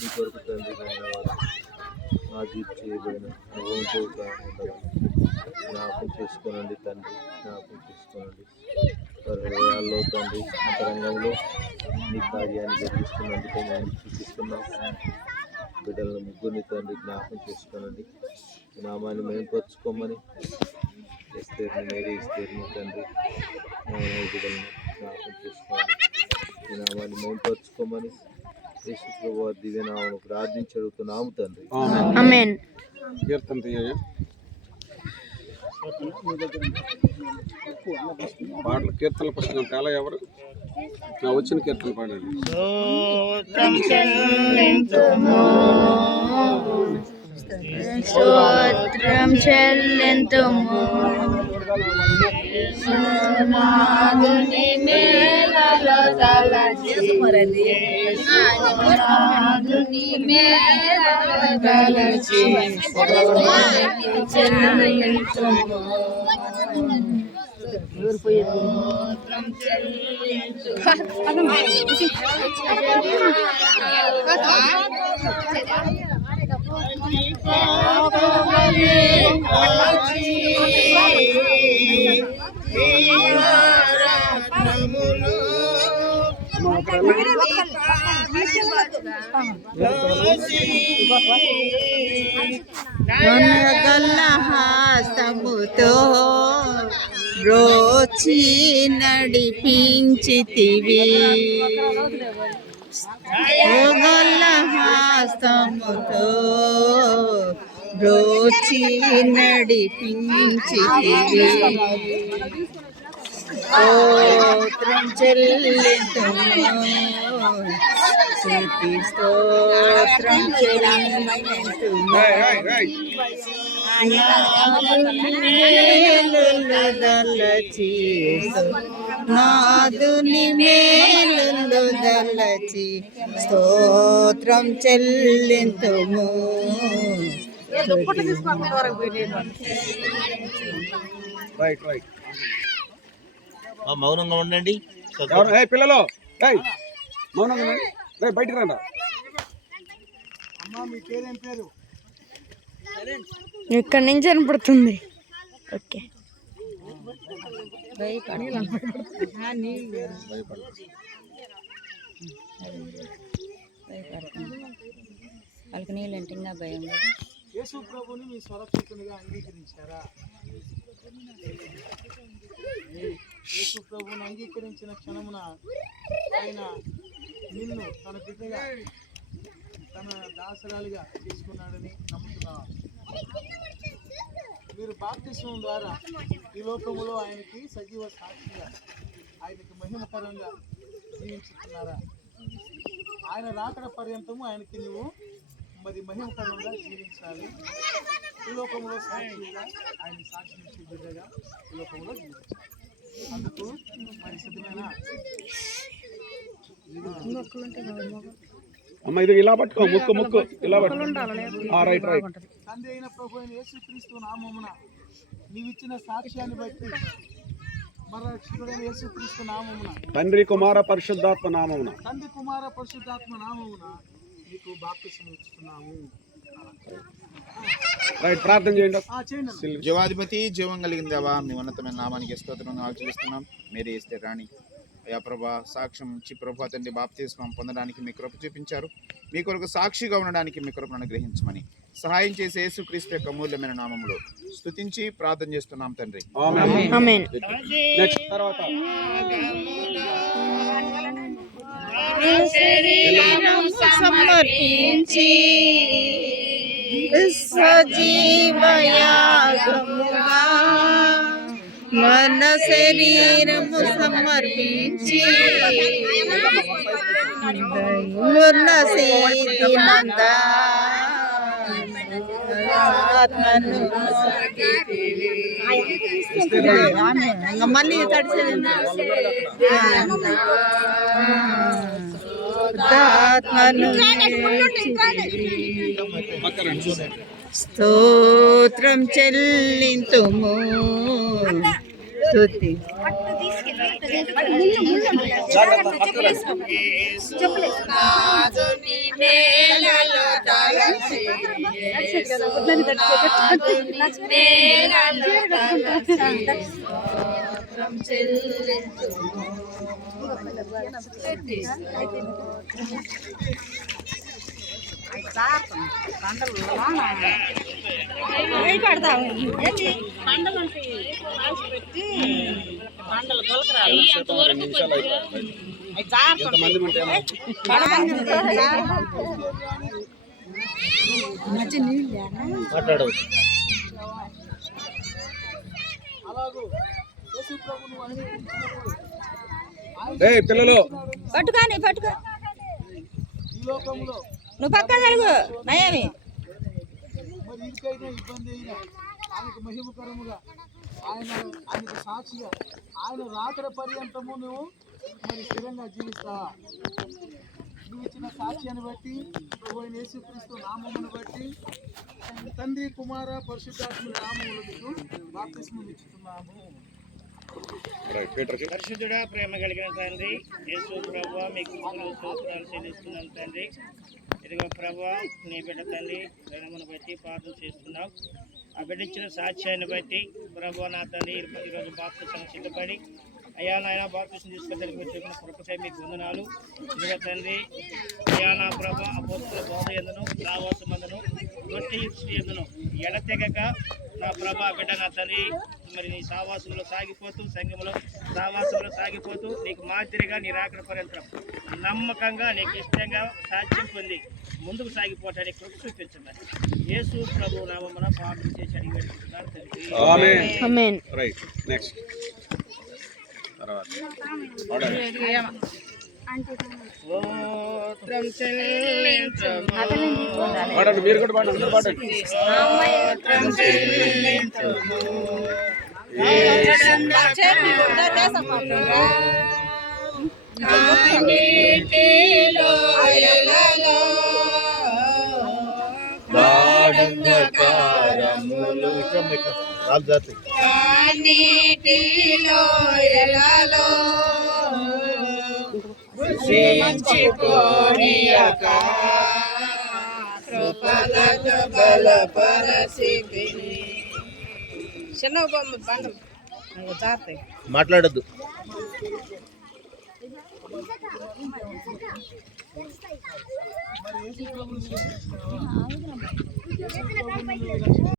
మీ కొరకు తండ్రి నాయన వారు ఆజీప్ చేయబడిన అనుభవంతో జ్ఞాపకం చేసుకోనండి తండ్రి, జ్ఞాపకం చేసుకోనండి. వారి హృదయాల్లో తండ్రి అంతరంగంలో నీ కార్యాన్ని జరిగిస్తున్నందుకు మేము చూపిస్తున్నాం. బిడ్డలను ముగ్గురిని తండ్రి జ్ఞాపకం చేసుకోనండి. నామాన్ని మేలుపరుచుకోమని ఎస్తేర్ని మేరీ ఇస్తేర్ని తండ్రి బిడ్డలను జ్ఞాపకం చేసుకోండి. ఈ నామాన్ని మేలుపరుచుకోమని యేసు ప్రభువు దివ్యనామమున ప్రార్థించి అడుగుతున్నాము తండ్రి. ఆమేన్. పాటలు కీర్తనల పుస్తకం చాలా ఎవరు వచ్చిన కీర్తనలు పాడండి. స్తోత్రం చెల్లింతుము నాదుని మేలలో తలచి నాదుని మేలలో తలచి స్తోత్రం చెల్లింతుము గల్ల హస్తముతో బ్రోచి నడిపించితివి, గల్ల హస్తముతో బ్రోచి నడిపించితివి. స్తోత్రం చెల్లింతుము స్తుతి స్తోత్రం చెల్లింతుము దలచి నాదుని మేలు దలచి స్తోత్రం చెల్లింతుము. మౌనంగా ఉండండి పిల్లలు, మౌనంగా బయటికి రండి. ఇక్కడి నుంచి కనపడుతుంది. ఓకే, వాళ్ళకి నీళ్ళంటే ఇంకా భయం. యేసు ప్రభుని మీ స్వరక్షకునిగా అంగీకరించారా? యేసు ప్రభుని అంగీకరించిన క్షణమున ఆయన నిన్ను తన బిడ్డగా తన దాసరాలుగా తీసుకున్నాడని నమ్ముతున్నావా? మీరు బాప్తిస్మం ద్వారా ఈ లోకములో ఆయనకి సజీవ సాక్షిగా ఆయనకి మహిమకరంగా జీవించుతున్నారా? ఆయన రాకడ పర్యంతము ఆయనకి నువ్వు మరి మహిమకరంగా జీవించాలి. ఈ లోకంలో సాక్షిగా ఆయన సాక్షి బిడ్డగా ఈ లోకంలో జీవించాలి. అందుకు మరి సిద్ధమేనా? అమ్మ ఇది ఇలా పట్టుకో, ముక్కు ముక్కు ఇలా పట్టుకో. Right right. తండ్రి అయిన ప్రభు అయిన యేసుక్రీస్తు నామమున నీవిచ్చిన సాక్ష్యాన్ని బట్టి మన రక్షకుడైన యేసుక్రీస్తు నామమున తండ్రి కుమార పరిశుద్ధాత్మ నామమున నీకు బాప్తిస్మం ఇస్తున్నాము. రైట్, ప్రార్థన చేయండి. జీవాధిపతి, జీవం కలిగిన దేవా, మీ ఉన్నతమైన నామానికి స్తోత్రం ఆచరిస్తున్నాం. మేరీ ఇస్తే రాణి అయా ప్రభా సాక్ష్యం ఇచ్చి ప్రభా తండ్రి బాప్తిస్మం పొందడానికి మీ కృప చూపించారు. మీ కొరకు సాక్షిగా ఉండడానికి మీ కృపను అనుగ్రహించమని సహాయం చేసే యేసుక్రీస్తు యొక్క అమూల్యమైన నామములో స్తుతించి ప్రార్థన చేస్తున్నాం తండ్రి. ఆమేన్. నెక్స్ట్ తర్వాత సమర్పించి సజీవయాగముగా మన శరీరము సమర్పించి ముర్నసీనంద ఆత్మను మళ్ళీ తడిసేది స్తోత్రం చెల్లింతుము స్తుతి నాదుని మేలలో తలచి స్తోత్రం చెల్లింతుము. ఎంతమంది ఉంటే మాట్లాడవచ్చు. అలాగూ యేసు ప్రభువును అంగీకరించినప్పుడు పిల్లలు పట్టుకోని పట్టుకో, ఈ లోకంలో నువ్వు పక్కన అడుగు నయమి. మరి ఇదికైనా ఇబ్బంది అయినా ఆయనకు మహిమకరముగా ఆయనకు సాక్షిగా ఆయన రాకడ పర్యంతము నువ్వు మరి స్థిరంగా జీవిస్తావా? నువ్వు ఇచ్చిన సాక్ష్యాన్ని బట్టి ప్రభు అయిన యేసుక్రీస్తు నామమును బట్టి తండ్రి కుమార పరిశుద్ధాత్మ నామములు నీకు బాప్తిస్మం ఇస్తున్నాము. పరిశుద్ధుడా, ప్రేమ కలిగిన తండ్రి యేసు ప్రభువా, మీకు స్తోత్రాలు చెల్లిస్తున్నాం తండ్రి. ఇదిగో ప్రభువా, నీ బిడ్డ తండ్రి ప్రేమను బట్టి ప్రార్థన చేస్తున్నాం. ఆ బిడ్డ ఇచ్చిన సాక్ష్యాన్ని బట్టి ప్రభువా నా తండ్రి ఈరోజు బాప్తిసం సిద్ధపడి అయ్యా నాయన బాప్తిసం తీసుకెళ్ళడానికి వచ్చిన కృపకై మీకు వందనాలు. ఇదిగో తండ్రి అయ్యా నా ప్రభా అపోస్తుల బోధ ఎందును సావాసమందును రొట్టె ఇచ్చి ఎందును ఎడతెగక నా ప్రభా బిడ్డ నా తండ్రి మరి నీ సావాసంలో సాగిపోతూ సంఘంలో సావాసంలో సాగిపోతూ నీకు మాదిరిగా నీ రాకడ పర్యంతం నమ్మకంగా నీకు ఇష్టంగా సాధ్యం పొంది ముందుకు సాగిపోవటానికి కృప చూపించమని యేసు ప్రభు నామమున ప్రార్థన చేసి అడిగి వేడుకుంటున్నాను తండ్రి. ఆమేన్. రైట్ నెక్స్ట్ తర్వాత స్తోత్రం చెల్లింతుము. పాడండి, మీరు కూడా పాడండి, అందరూ పాడండి. స్తోత్రం చెల్లింతుము. నీటిలో ఎలలో గాఢంధకారములు రాళ్ళు జాతి నీటిలో ఎలలో భుజించిపోనీయక కృపలతో బలపరచితిని. చిన్న బొమ్మ బండలు జాగ్రత్త మాట్లాడద్దు. మరి యేసు ప్రభువును